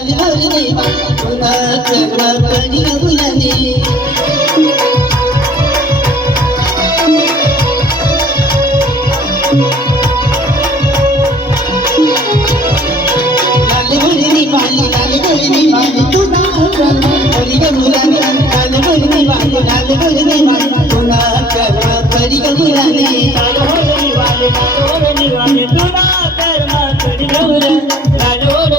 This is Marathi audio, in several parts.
लाल भोर देवा तुला कर्मा परी गवुराने लाल भोर देवा तुला कर्मा परी गवुराने लाल भोर देवा तुला कर्मा परी गवुराने लाल भोर निवाले तुला कर्मा परी गवुरा लाल भोर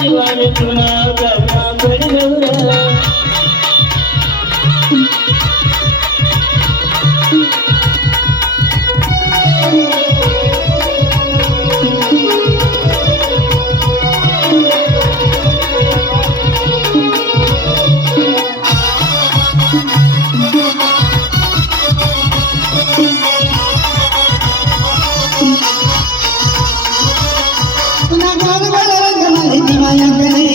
निवाले तुला कर्मा परी गवुरा दीवाना करे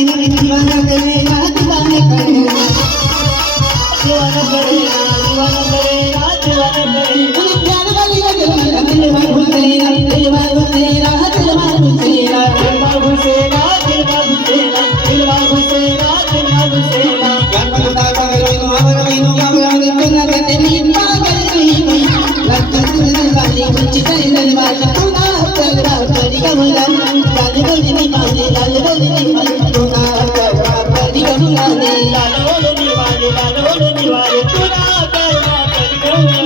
रात दीवाने करे दीवाना करे रात दीवाना करे प्यार वाली दीवाना दिलवा घुसेरा दिलवा घुसेरा दिलवा घुसेरा दिलवा घुसेरा दिलवा घुसेरा दिलवा घुसेरा गणपता पागल मावरवीनो गावगाव पुन्हा गणपती पागल नी लक्ष्मी वाली कुंची चैनल वाली तुला कर्मा परी गवुरा लाल गोलनी माने लाल गोलनी माने तुला कर्मा परी गवुराने लाल भोर निवाले तुला कर्मा परी गवुरा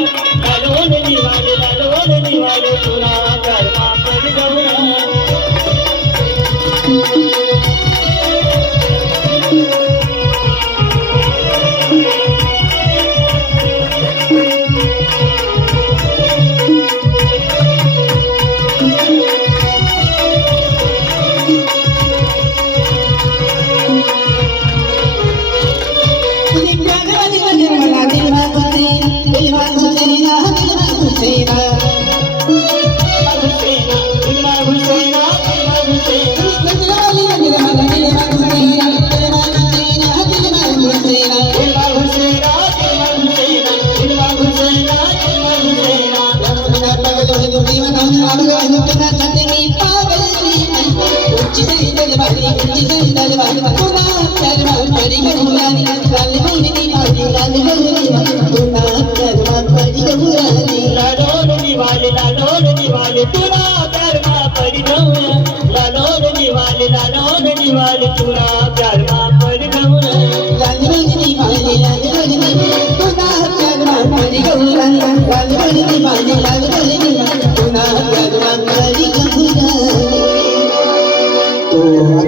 लाल भोर निवाले तुला कर्मा परी गवुरा तुला कर्मा परी गवुरा लालोर निवाले तुला कर्मा परी गवुरा लाल गोलनी माने तुला कर्मा परी गवुरा लाल गोलनी माने लाल गोलनी